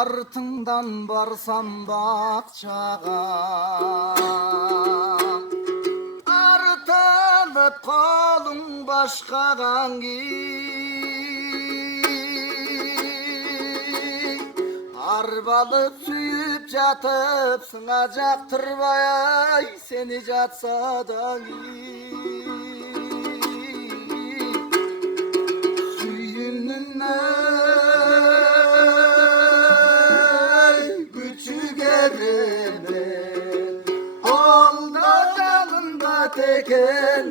Артыңдан барсам бақчаға, артылып қолың башқаған арбалып сүйіп жатыпсың, жақтырбай ай сені жатсадан сүйімнің ай küçük erime olda dalında teken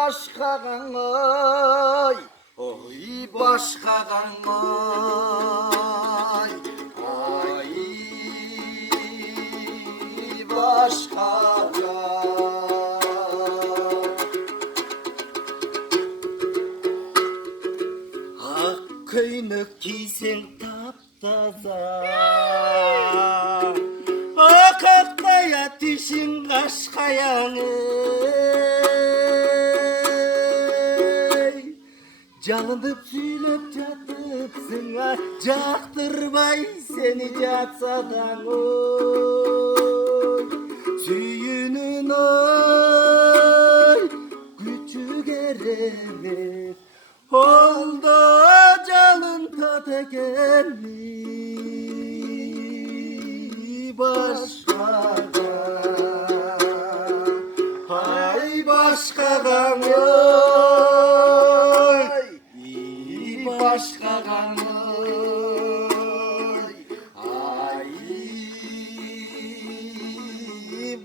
başkadan ay başkadan ay başkadan ak köynük giysen taptaza akakaya dişin kaşkayanı Canınıp süylep jatıpsın, jaktırбай seni jatsadan oy sүйүүнүн ой küçük eremet olda жалында текенли başkadan ay başkadan başkadan ay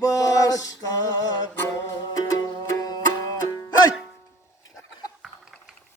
başkadan